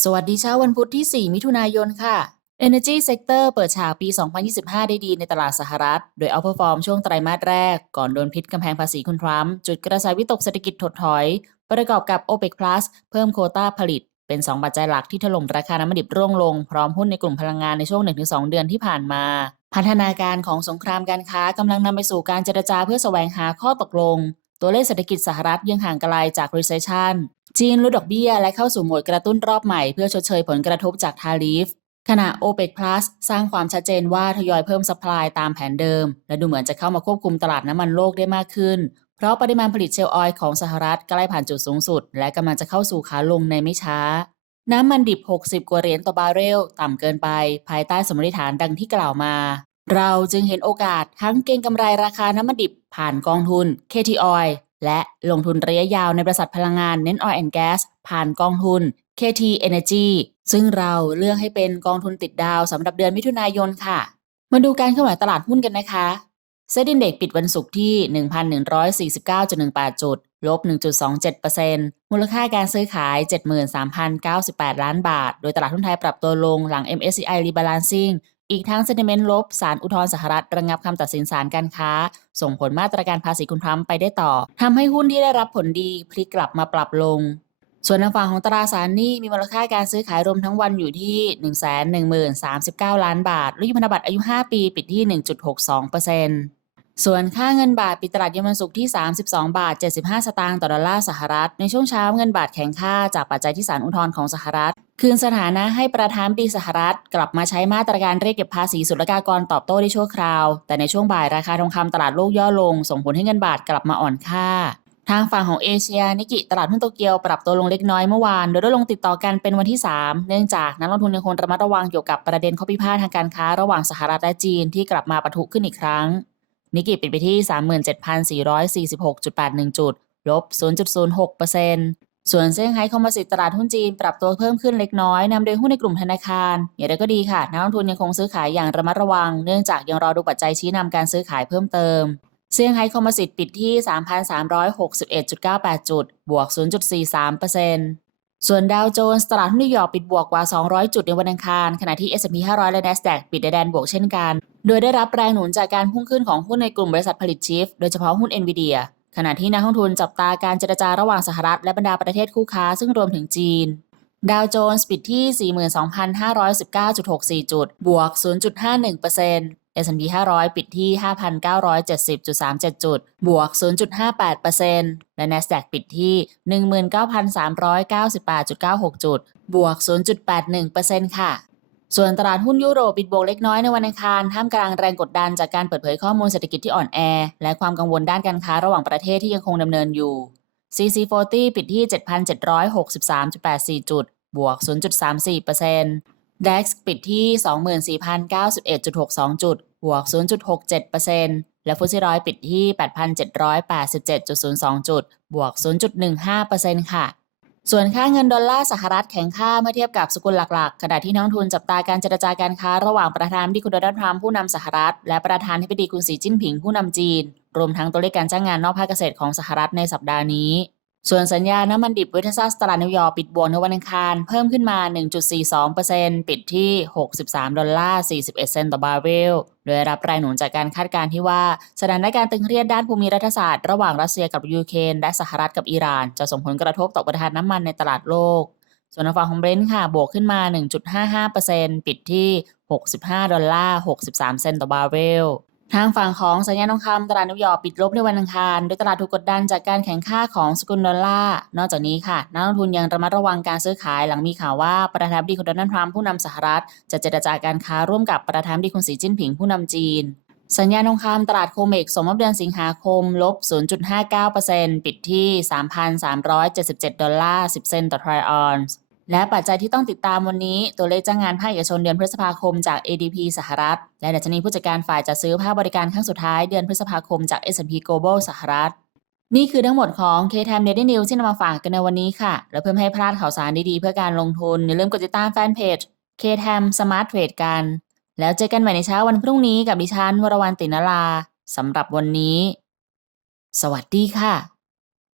สวัสดีเช้าวันพุธที่ 4 มิถุนายนค่ะ Energy Sector เปิดฉากปี 2025 ได้ดีในตลาดสหรัฐ โดยเอาเ r อร์ฟอร์มช่วงไตรมาสแรก ก่อนโดนพิษกำแพงภาษีคุณทรัมป์จุดกระแสวิตกเศรษฐกิจถดถอย ประกอบกับ OPEC Plus เพิ่มโคต้าผลิต เป็น 2 ปัจจัยหลักที่ถล่มราคาน้ำมันดิบร่วงลง พร้อมหุ้นในกลุ่มพลังงานในช่วง 1-2 เดือนที่ผ่านมา พันธนาการของสงครามการค้ากำลังนำไปสู่การเจรจาเพื่อแสวงหาข้อตกลง ตัวเลขเศรษฐกิจสหรัฐยังห่างไกลจาก recession จีนลดดอกเบี้ยและเข้าสู่โหมดกระตุ้นรอบใหม่เพื่อชดเชยผลกระทบจากทาริฟขณะ OPEC Plus สร้างความชัดเจนว่าทยอยเพิ่มสป라이ตามแผนเดิม และดูเหมือนจะเข้ามาควบคุมตลาดน้ำมันโลกได้มากขึ้น เพราะปริมาณผลิตเชลล์ออยล์ของสหรัฐใกล้ผ่านจุดสูงสุด และกำลังจะเข้าสู่ขาลงในไม่ช้า น้ำมันดิบ 60 กว่าเหรียญต่อบาร์เรล ต่ำเกินไป ภายใต้สมมติฐานดังที่กล่าวมา เราจึงเห็นโอกาสทั้งเก็งกำไรราคาน้ำมันดิบผ่านกองทุน KT Oil และลงทุนระยะยาวในบริษัทพลังงานเน้น Oil and Gas ผ่านกองทุน KT Energy ซึ่งเราเลือกให้เป็นกองทุนติดดาวสำหรับเดือนมิถุนายนค่ะ มาดูการเคลื่อนไหวตลาดหุ้นกันนะคะเซ็นดินเด็กปิดวันศุกร์ที่ 1,149.18 จุด ลบ 1.27%มูลค่าการซื้อขาย 73,098 ล้านบาท โดยตลาดหุ้นไทยปรับตัวลงหลัง MSCI Rebalancing อีกทั้งเซนิเมนต์ลบสารอุทธรณ์สหรัฐระงับคำตัดสินศาลการค้า ส่งผลมาตรการภาษีคุณทรัมป์ไปได้ต่อทำให้หุ้นที่ได้รับผลดีพลิกกลับมาปรับลง ส่วนทางฝั่งของตราสารหนี้มีมูลค่าการซื้อขายรวมทั้งวันอยู่ที่ 110,039 ล้านบาทและยุพันธบัตรอายุ 5 ปีปิดที่ 1.62% ส่วนค่าเงินบาทปิดตลาดเยอรมันศุกร์ที่ 32 บาท 75 สตางค์ต่อดอลลาร์สหรัฐ ในช่วงเช้าเงินบาทแข็งค่าจากปัจจัยที่ศาลอุทธรณ์ของสหรัฐ คืนสถานะให้ประธานดีสหรัฐ กลับมาใช้มาตรการเรียกเก็บภาษีศุลกากรตอบโต้ได้ชั่วคราว แต่ในช่วงบ่ายราคาทองคำตลาดโลกย่อลง ส่งผลให้เงินบาทกลับมาอ่อนค่า ทางฝั่งของเอเชียนิกิตลาดหุ้นโตเกียวปรับตัวลงเล็กน้อยเมื่อวานโดยลดลงติดต่อกันเป็นวันที่ 3 เนื่องจากนักลงทุนยังคงระมัดระวังเกี่ยวกับประเด็นข้อพิพาททางการค้าระหว่างสหรัฐและจีนที่กลับมาปะทุขึ้นอีกครั้ง นิกเกิปิดไปที่ 37,446.81 จุด ลบ 0.06%ส่วนเซี่ยงไฮ้คอมโพสิตตลาดหุ้นจีนปรับตัวเพิ่มขึ้นเล็กน้อยนำโดยหุ้นในกลุ่มธนาคาร อย่างไรก็ดีค่ะ นักลงทุนยังคงซื้อขายอย่างระมัดระวัง เนื่องจากยังรอดูปัจจัยชี้นำการซื้อขายเพิ่มเติมเซี่ยงไฮ้คอมโพสิตปิดที่ 3,361.98 จุด บวก 0.43% ส่วนดาวโจนส์ตลาดหุ้นนิวยอร์กปิดบวกกว่า 200 จุดในวันอังคาร ขณะที่ S&P 500 และ NASDAQ ปิดในแดนบวกเช่นกัน โดยได้รับแรงหนุนจากการพุ่งขึ้นของหุ้นในกลุ่มบริษัทผลิตชิป โดยเฉพาะหุ้น NVIDIA ขณะที่นักลงทุนจับตาการเจรจาระหว่างสหรัฐและบรรดาประเทศคู่ค้าซึ่งรวมถึงจีน ดาวโจนส์ปิดที่ 42,519.64 จุด บวก 0.51% S&P 500 ปิดที่ 5,970.37 จุด บวก 0.58%และ NASDAQ ปิดที่ 19,398.96 จุด บวก 0.81%ค่ะส่วนตลาดหุ้นยุโรปปิดบวกเล็กน้อยในวันอังคารท่ามกลางแรงกดดันจากการเปิดเผยข้อมูลเศรษฐกิจที่อ่อนแอ และความกังวลด้านการค้าระหว่างประเทศที่ยังคงดำเนินอยู่ CC40 ปิดที่ 7,763.84 จุด บวก 0.34% DAX ปิดที่ 24,091.62 จุด บวก 0.67%และฟุตซี่ร้อยปิดที่ 8,787.02 จุด บวก 0.15%ค่ะ ส่วนค่าเงินดอลลาร์สหรัฐแข็งค่าเมื่อเทียบกับสกุลหลักๆ ขณะที่นักทุนจับตาการเจรจาการค้าระหว่างประธานดิคุณโดนัลด์ทรัมป์ผู้นำสหรัฐ และประธานที่ปดีคุณสีจิ้นผิงผู้นำจีน รวมทั้งตัวเลขการจ้างงานนอกภาคเกษตรของสหรัฐในสัปดาห์นี้ ส่วนสัญญาน้ำมันดิบเวทซัสตลาดนิวยอร์กปิดบวกในวันอังคาร เพิ่มขึ้นมา 1.42%ปิดที่ 63 ดอลลาร์ 41 เซนต์ต่อบาร์เรล โดยรับแรงหนุนจากการคาดการณ์ที่ว่า สถานการณ์ตึงเครียดด้านภูมิรัฐศาสตร์ระหว่างรัสเซียกับยูเครนและสหรัฐกับอิหร่าน จะส่งผลกระทบต่อประทานน้ำมันในตลาดโลก ส่วนฝั่งของเบรนท์ค่ะบวกขึ้นมา 1.55%ปิดที่ 65 ดอลลาร์ 63 เซนต์ต่อบาร์เรล ทางฝั่งของสัญญาณทองคำตลาดนิวยอร์กปิดลบในวันอังคาร โดยตลาดถูกกดดันจากการแข่งข้าของสกุลดอลลาร์นอกจากนี้ค่ะ นักลงทุนยังระมัดระวังการซื้อขายหลังมีข่าวว่าประธานาธิบดีคุณโดนัลด์ทรัมป์ผู้นำสหรัฐ จะเจรจาการค้าร่วมกับประธานาธิบดีคุณสีจิ้นผิงผู้นำจีนสัญญาณทองคำตลาดโคเมกสมมติเดือนสิงหาคม ลบ 0.59%ปิดที่ 3,377 ดอลลาร์ 10 เซนต์ต่อทริออนซ์ และปัจจัยที่ต้องติดตามวันนี้ ตัวเลขจ้างงานภาคเอกชนเดือนพฤษภาคมจาก ADP สหรัฐ และดัชนีผู้จัดการฝ่ายจัดซื้อภาคบริการครั้งสุดท้ายเดือนพฤษภาคมจาก S&P Global สหรัฐ นี่คือทั้งหมดของ K-Time Daily News ที่นำมาฝากกันในวันนี้ค่ะ และเพื่อให้พลาดข่าวสารดีๆ เพื่อการลงทุนอย่าลืมกดติดตามแฟนเพจ K-Time Smart Trade กัน แล้วเจอกันใหม่ในเช้าวันพรุ่งนี้กับดิฉันวรวรรณตินลาสำหรับวันนี้ สวัสดีค่ะ